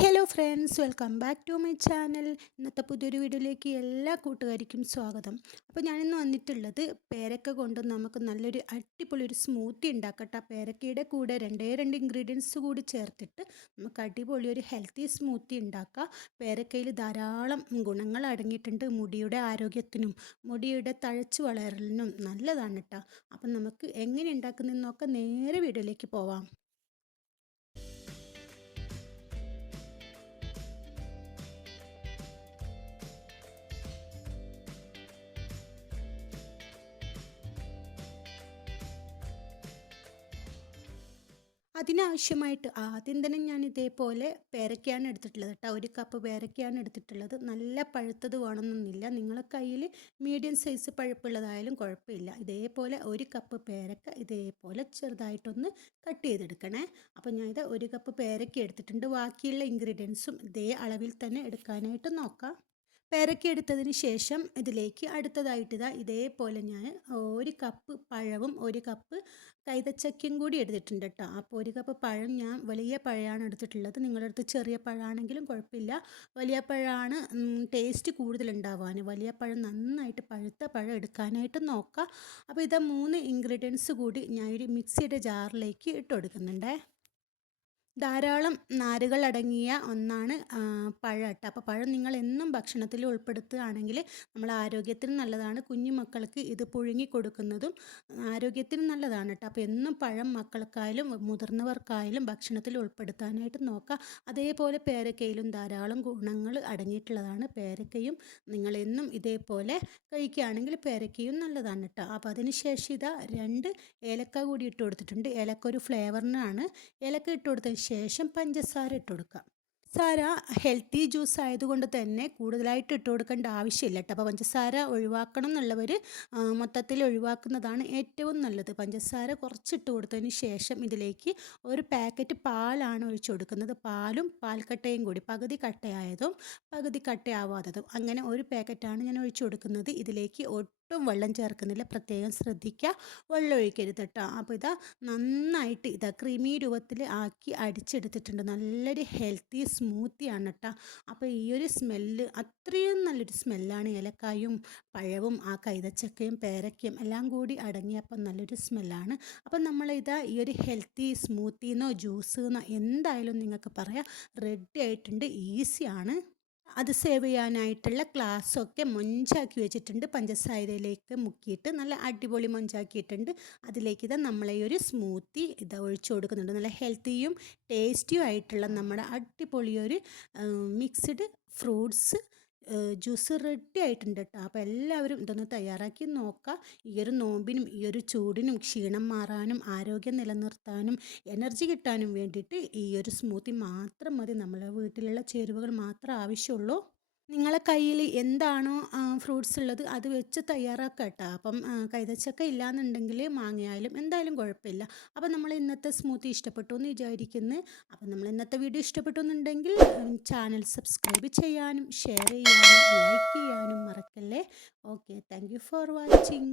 Hello friends welcome back to my channel ഇന്നത്തെ പുതിയൊരു വീഡിയോയിലേക്ക് എല്ലാ കൂട്ടുകാർക്കും സ്വാഗതം. അപ്പോൾ ഞാനിന്ന് വന്നിട്ടുള്ളത് പേരക്ക കൊണ്ട് നമുക്ക് നല്ലൊരു അടിപൊളി ഒരു സ്മൂത്തി ഉണ്ടാക്കട്ടെ. പേരക്കയുടെ കൂടെ രണ്ടേ രണ്ട് ഇൻഗ്രീഡിയൻസ് കൂടി ചേർത്തിട്ട് നമുക്ക് അടിപൊളി ഒരു ഹെൽത്തി സ്മൂത്തി ഉണ്ടാക്കാം. പേരക്കയിൽ ധാരാളം ഗുണങ്ങൾ അടങ്ങിയിട്ടുണ്ട് മുടിയുടെ ആരോഗ്യത്തിനും മുടിയുടെ തഴച്ചു വളരലിനും നല്ലതാണ് കേട്ടോ അപ്പം നമുക്ക് എങ്ങനെ ഉണ്ടാക്കുന്നതെന്നൊക്കെ നേരെ വീഡിയോയിലേക്ക് പോവാം. അതിനാവശ്യമായിട്ട് ആദ്യം തന്നെ ഞാൻ ഇതേപോലെ പേരക്കയാണ് എടുത്തിട്ടുള്ളത് കേട്ടോ. ഒരു കപ്പ് പേരക്കയാണ് എടുത്തിട്ടുള്ളത്. നല്ല പഴുത്തത് വേണമെന്നൊന്നുമില്ല. നിങ്ങളെ കയ്യിൽ മീഡിയം സൈസ് പഴുപ്പുള്ളതായാലും കുഴപ്പമില്ല. ഇതേപോലെ ഒരു കപ്പ് പേരക്ക ഇതേപോലെ ചെറുതായിട്ടൊന്ന് കട്ട് ചെയ്തെടുക്കണേ. അപ്പോൾ ഞാൻ ഇത് ഒരു കപ്പ് പേരക്ക എടുത്തിട്ടുണ്ട്. ബാക്കിയുള്ള ഇൻഗ്രീഡിയൻസും ഇതേ അളവിൽ തന്നെ എടുക്കാനായിട്ട് നോക്കാം. പേരയ്ക്ക എടുത്തതിന് ശേഷം ഇതിലേക്ക് അടുത്തതായിട്ട് ഇതാ ഇതേപോലെ ഞാൻ ഒരു കപ്പ് പഴവും ഒരു കപ്പ് കൈതച്ചക്കയും കൂടി എടുത്തിട്ടുണ്ട് കേട്ടോ. അപ്പോൾ ഒരു കപ്പ് പഴം ഞാൻ വലിയ പഴമാണ് എടുത്തിട്ടുള്ളത്. നിങ്ങളുടെ അടുത്ത് ചെറിയ പഴമാണെങ്കിലും കുഴപ്പമില്ല. വലിയ പഴമാണ് ടേസ്റ്റ് കൂടുതലുണ്ടാവാൻ വലിയ പഴം നന്നായിട്ട് പഴുത്ത പഴം എടുക്കാനായിട്ട് നോക്കാം. അപ്പോൾ ഇതാ മൂന്ന് ഇൻഗ്രീഡിയൻസ് കൂടി ഞാൻ ഒരു മിക്സിയുടെ ജാറിലേക്ക് ഇട്ട് കൊടുക്കുന്നുണ്ടേ. ധാരാളം നാരുകൾ അടങ്ങിയ ഒന്നാണ് പഴം അപ്പോൾ പഴം നിങ്ങൾ എന്നും ഭക്ഷണത്തിൽ ഉൾപ്പെടുത്തുകയാണെങ്കിൽ നമ്മൾ ആരോഗ്യത്തിന് നല്ലതാണ്. കുഞ്ഞു മക്കൾക്ക് ഇത് പുഴുങ്ങി കൊടുക്കുന്നതും ആരോഗ്യത്തിന് നല്ലതാണ് കേട്ടോ അപ്പോൾ എന്നും പഴം മക്കൾക്കായാലും മുതിർന്നവർക്കായാലും ഭക്ഷണത്തിൽ ഉൾപ്പെടുത്താനായിട്ട് നോക്കുക അതേപോലെ പേരക്കയിലും ധാരാളം ഗുണങ്ങൾ അടങ്ങിയിട്ടുള്ളതാണ്. പേരക്കയും നിങ്ങൾ എന്നും ഇതേപോലെ കഴിക്കുകയാണെങ്കിൽ പേരക്കയും നല്ലതാണ് കേട്ടോ അപ്പോൾ അതിനുശേഷം ഇതാ രണ്ട് ഏലക്ക കൂടി ഇട്ട് കൊടുത്തിട്ടുണ്ട്. ഏലക്ക ഒരു ഫ്ലേവറിനാണ് ഏലക്ക ഇട്ട് കൊടുത്തതിന് ശേഷം പഞ്ചസാര ഇട്ട് പഞ്ചസാര ഹെൽത്തി ജ്യൂസ് ആയതുകൊണ്ട് തന്നെ കൂടുതലായിട്ട് ഇട്ട് കൊടുക്കേണ്ട ആവശ്യമില്ല കേട്ടോ. അപ്പോൾ പഞ്ചസാര ഒഴിവാക്കണം എന്നുള്ളവർ മൊത്തത്തിൽ ഒഴിവാക്കുന്നതാണ് ഏറ്റവും നല്ലത്. പഞ്ചസാര കുറച്ചിട്ട് കൊടുത്തതിന് ശേഷം ഇതിലേക്ക് ഒരു പാക്കറ്റ് പാലാണ് ഒഴിച്ചു കൊടുക്കുന്നത്. പാലും പാൽക്കട്ടയും കൂടി പകുതി കട്ടയായതും പകുതി കട്ടയാവാത്തതും. അങ്ങനെ ഒരു പാക്കറ്റാണ് ഞാൻ ഒഴിച്ചു കൊടുക്കുന്നത്. ഇതിലേക്ക് ഒട്ടും വെള്ളം ചേർക്കുന്നില്ല. പ്രത്യേകം ശ്രദ്ധിക്കുക. വെള്ളം ഒഴിക്കരുത് കേട്ടോ അപ്പോൾ ഇതാ നന്നായിട്ട് ഇതാ ക്രീമി രൂപത്തിൽ ആക്കി അടിച്ചെടുത്തിട്ടുണ്ട്. നല്ലൊരു ഹെൽത്തി സ്മൂത്തിയാണ് കേട്ടോ അപ്പോൾ ഈ ഒരു സ്മെല്ല് അത്രയും നല്ലൊരു സ്മെല്ലാണ് ഏലക്കായും പഴവും ആ കൈതച്ചക്കയും പേരക്കയും എല്ലാം കൂടി അടങ്ങിയപ്പോൾ നല്ലൊരു സ്മെല്ലാണ്. അപ്പം നമ്മളിതാ ഈ ഒരു ഹെൽത്തി സ്മൂത്തിന്നോ ജ്യൂസ് എന്നോ എന്തായാലും നിങ്ങൾക്ക് പറയാം. റെഡി ആയിട്ടുണ്ട്. ഈസിയാണ് അത് സേവ് ചെയ്യാനായിട്ടുള്ള ഗ്ലാസ്സൊക്കെ മൊഞ്ചാക്കി വെച്ചിട്ടുണ്ട്. പഞ്ചസാരയിലേക്ക് മുക്കിയിട്ട് നല്ല അടിപൊളി മൊഞ്ചാക്കിയിട്ടുണ്ട്. അതിലേക്ക് ഇത് നമ്മളെ ഒരു സ്മൂത്തി ഇത് ഒഴിച്ചു കൊടുക്കുന്നുണ്ട്. നല്ല ഹെൽത്തിയും ടേസ്റ്റിയും ആയിട്ടുള്ള നമ്മുടെ അടിപൊളിയൊരു മിക്സ്ഡ് ഫ്രൂട്ട്സ് ജ്യൂസ് റെഡി ആയിട്ടുണ്ട് കേട്ടോ അപ്പോൾ എല്ലാവരും ഇതൊന്ന് തയ്യാറാക്കി നോക്കുക ഈ ഒരു നോമ്പിനും ഈ ഒരു ചൂടിനും ക്ഷീണം മാറാനും ആരോഗ്യം നിലനിർത്താനും എനർജി കിട്ടാനും വേണ്ടിയിട്ട് ഈ ഒരു സ്മൂത്തി മാത്രം മതി. നമ്മളെ വീട്ടിലുള്ള ചേരുവകൾ മാത്രം ആവശ്യമുള്ളൂ നിങ്ങളെ കയ്യിൽ എന്താണോ ഫ്രൂട്ട്സ് ഉള്ളത് അത് വെച്ച് തയ്യാറാക്കുക കേട്ടോ അപ്പം കൈതച്ചക്ക ഇല്ലാന്നുണ്ടെങ്കിൽ മാങ്ങയായാലും എന്തായാലും കുഴപ്പമില്ല. അപ്പം നമ്മൾ ഇന്നത്തെ സ്മൂത്തി ഇഷ്ടപ്പെട്ടു എന്ന് വിചാരിക്കുന്നു. അപ്പം നമ്മൾ ഇന്നത്തെ വീഡിയോ ഇഷ്ടപ്പെട്ടു എന്നുണ്ടെങ്കിൽ ചാനൽ സബ്സ്ക്രൈബ് ചെയ്യാനും ഷെയർ ചെയ്യാനും ലൈക്ക് ചെയ്യാനും മറക്കല്ലേ? Okay thank for watching